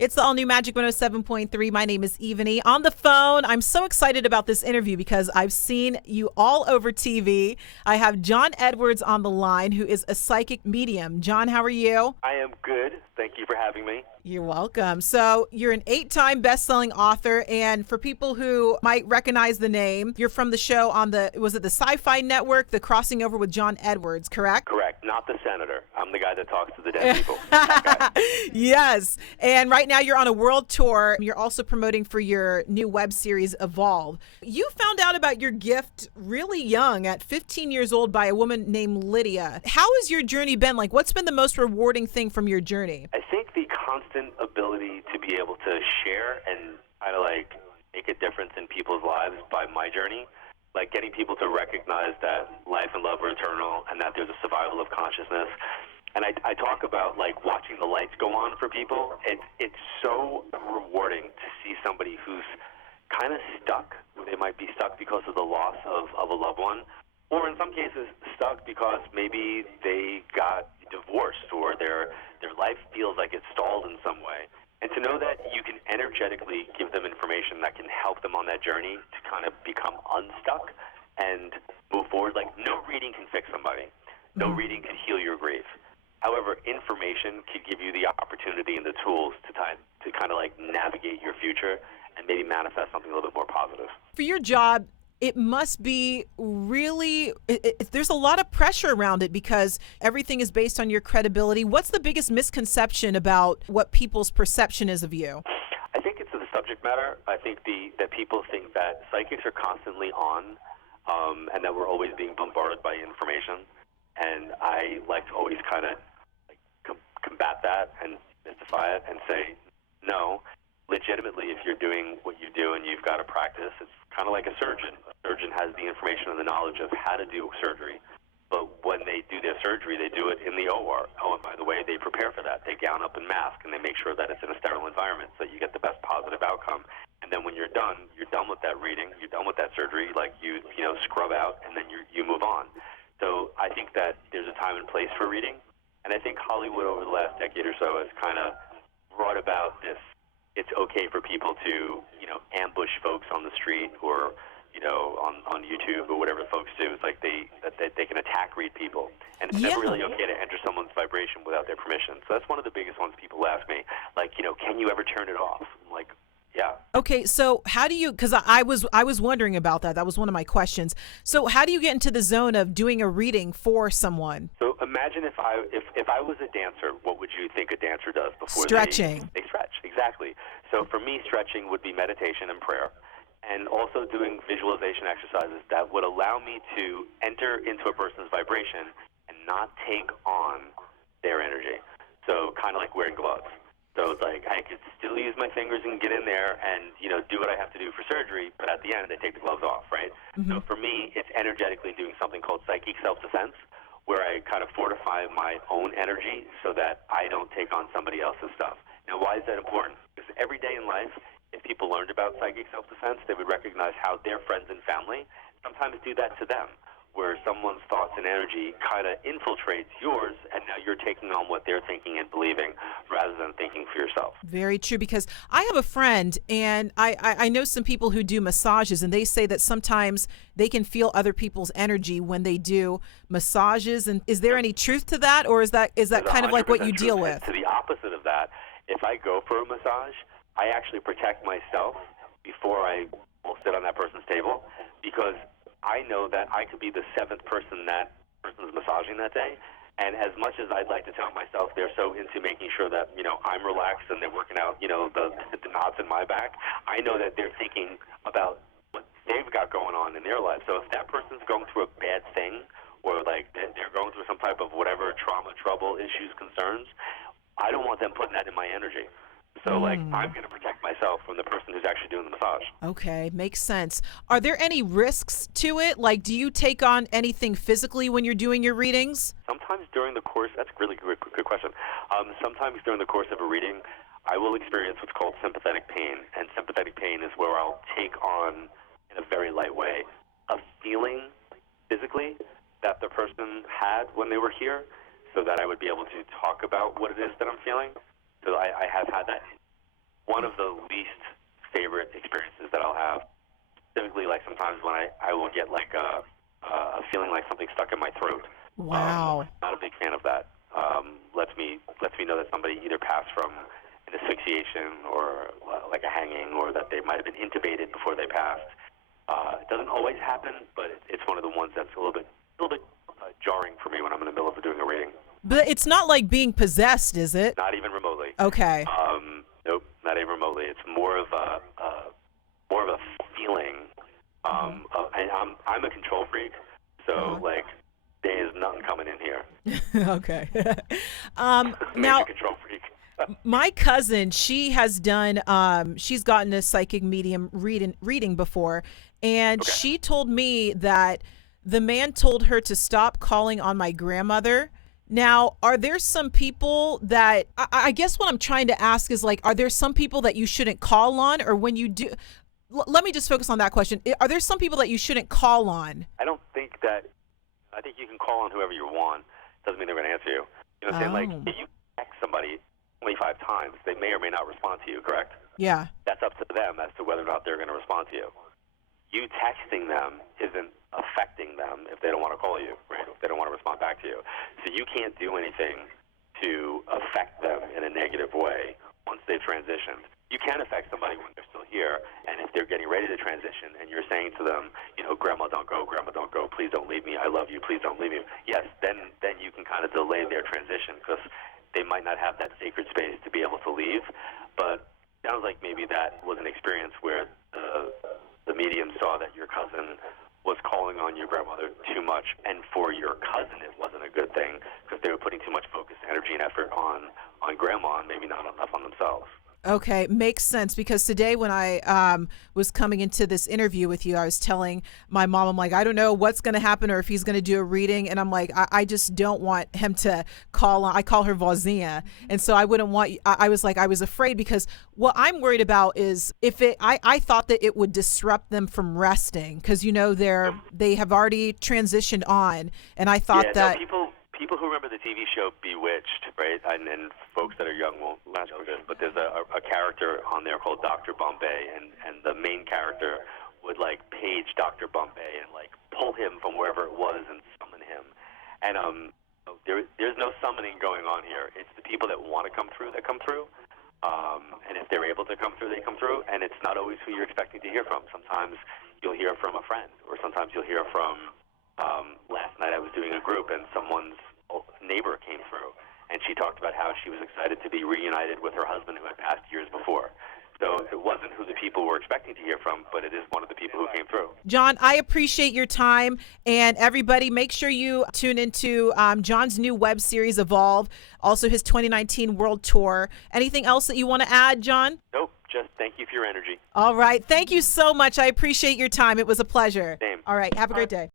It's the all-new Magic 107.3. My name is Evany. On the phone, I'm so excited about this interview because I've seen you all over TV. I have John Edwards on the line, who is a psychic medium. John, how are you? I am good. Thank you for having me. You're welcome. So you're an 8-time best-selling author, and for people who might recognize the name, you're from the show on was it the Sci-Fi network, the Crossing Over with John Edwards, correct? Correct. Not the senator. I'm the guy that talks to the dead people. Yes. And right now you're on a world tour. You're also promoting for your new web series, Evolve. You found out about your gift really young, at 15 years old, by a woman named Lydia. How has your journey been? Like, what's been the most rewarding thing from your journey? I think the constant ability to be able to share and kind of like make a difference in people's lives by my journey, like getting people to recognize that life and love are eternal and that there's a survival of consciousness. And I talk about like watching the lights go on for people. It's so rewarding to see somebody who's kind of stuck. They might be stuck because of the loss of a loved one, or in some cases stuck because maybe they got divorced or their life feels like it's stalled in some way. And to know that you can energetically give them information that can help them on that journey to kind of become unstuck and move forward. Like, no reading can fix somebody. No reading can heal your grief. However, information could give you the opportunity and the tools to kind of like navigate your future and maybe manifest something a little bit more positive. For your job, it must be really, there's a lot of pressure around it because everything is based on your credibility. What's the biggest misconception about what people's perception is of you? I think it's the subject matter. I think that people think that psychics are constantly on, and that we're always being bombarded by information. And I like to always kind of combat that and mystify it and say, no, legitimately, if you're doing what you do and you've got a practice, it's kind of like a surgeon. A surgeon has the information and the knowledge of how to do surgery. But when they do their surgery, they do it in the OR. Oh, and by the way, they prepare for that. They gown up and mask, and they make sure that it's in a sterile environment so that you get the best positive outcome. And then when you're done with that reading, you're done with that surgery, like you scrub out, and then you move on. So I think that there's a time and place for reading. And I think Hollywood over the last decade or so has kind of brought about this. It's okay for people to, ambush folks on the street or, on YouTube or whatever folks do. It's like they can attack read people. And it's never really okay to enter someone's vibration without their permission. So that's one of the biggest ones people ask me. Like, can you ever turn it off? I'm like, yeah. Okay, so how do you, because I was wondering about that. That was one of my questions. So how do you get into the zone of doing a reading for someone? So imagine if I was a dancer, what would you think a dancer does before stretching? They stretch, exactly. So for me, stretching would be meditation and prayer, and also doing visualization exercises that would allow me to enter into a person's vibration and not take on their energy. So kind of like wearing gloves. So it's like I could still use my fingers and get in there and, do what I have to do for surgery, but at the end I take the gloves off, right? Mm-hmm. So for me, it's energetically doing something called psychic self-defense, where I kind of fortify my own energy so that I don't take on somebody else's stuff. Now, why is that important? Because every day in life, if people learned about psychic self-defense, they would recognize how their friends and family sometimes do that to them, where someone's thoughts and energy kind of infiltrates yours, and now you're taking on what they're thinking and believing rather than thinking for yourself. Very true, because I have a friend, and I know some people who do massages, and they say that sometimes they can feel other people's energy when they do massages. And is there any truth to that, or is that kind of like what you deal with? To the opposite of that, if I go for a massage, I actually protect myself before I will sit on that person's table, because I know that I could be the 7th person that person's massaging that day. And as much as I'd like to tell myself they're so into making sure that, I'm relaxed and they're working out, the knots in my back, I know that they're thinking about what they've got going on in their life. So if that person's going through a bad thing, or like they're going through some type of whatever trauma, trouble, issues, concerns, I don't want them putting that in my energy. So, I'm going to protect myself from the person who's actually doing the massage. Okay, makes sense. Are there any risks to it? Like, do you take on anything physically when you're doing your readings? Sometimes during the course, that's a really good question. Sometimes during the course of a reading, I will experience what's called sympathetic pain. And sympathetic pain is where I'll take on, in a very light way, a feeling physically that the person had when they were here, so that I would be able to talk about what it is that I'm feeling. So I have had that times when I will get like a feeling like something stuck in my throat. Wow. Not a big fan of that. Lets me know that somebody either passed from an asphyxiation or like a hanging, or that they might have been intubated before they passed. It doesn't always happen, but it's one of the ones that's a little bit jarring for me when I'm in the middle of doing a reading. But it's not like being possessed, is it? Not even remotely. Okay. Nope, not even remotely. It's more of a feeling. And I'm a control freak, so like there's nothing coming in here. Okay. Now, control freak. My cousin, she has done, she's gotten a psychic medium reading before, and she told me that the man told her to stop calling on my grandmother. Now, are there some people that, I guess what I'm trying to ask is like, are there some people that you shouldn't call on, or when you do, let me just focus on that question. Are there some people that you shouldn't call on? I think you can call on whoever you want. Doesn't mean they're going to answer you. You know what I'm saying? Like, if you text somebody 25 times, they may or may not respond to you, correct? Yeah. That's up to them as to whether or not they're going to respond to you. You texting them isn't affecting them if they don't want to call you, right? If they don't want to respond back to you. So you can't do anything to affect them in a negative way once they've transitioned. You can affect somebody when they're still here, and if they're getting ready to transition and you're saying to them, you know, Grandma, don't go, please don't leave me, I love you, please don't leave me. Yes, then you can kind of delay their transition, because they might not have that sacred space to be able to leave. But it sounds like maybe that was an experience where the medium saw that your cousin was calling on your grandmother too much, and for your cousin it wasn't a good thing, because they were putting too much focus, energy, and effort on grandma, and maybe not enough on themselves. Okay, makes sense, because today when I was coming into this interview with you, I was telling my mom, I'm like, I don't know what's going to happen or if he's going to do a reading. And I'm like, I just don't want him to call on, I call her Vozinha. And so I wouldn't want, I was like, I was afraid, because what I'm worried about is if I thought that it would disrupt them from resting, because, you know, they have already transitioned on. And I thought that. No, people who remember the TV show Bewitched, right, and folks that are young won't know this, but there's a character on there called Dr. Bombay, and the main character would, like, page Dr. Bombay and, like, pull him from wherever it was and summon him. And there's no summoning going on here. It's the people that want to come through that come through. And if they're able to come through, they come through. And it's not always who you're expecting to hear from. Sometimes you'll hear from a friend, or sometimes you'll hear from, last night I was doing a group and someone's neighbor came through, and she talked about how she was excited to be reunited with her husband who had passed years before. So it wasn't who the people were expecting to hear from, but it is one of the people who came through. John, I appreciate your time, and everybody, make sure you tune into John's new web series, Evolve, also his 2019 World Tour. Anything else that you want to add, John? Nope, just thank you for your energy. All right. Thank you so much. I appreciate your time. It was a pleasure. Same. All right. Have a great day.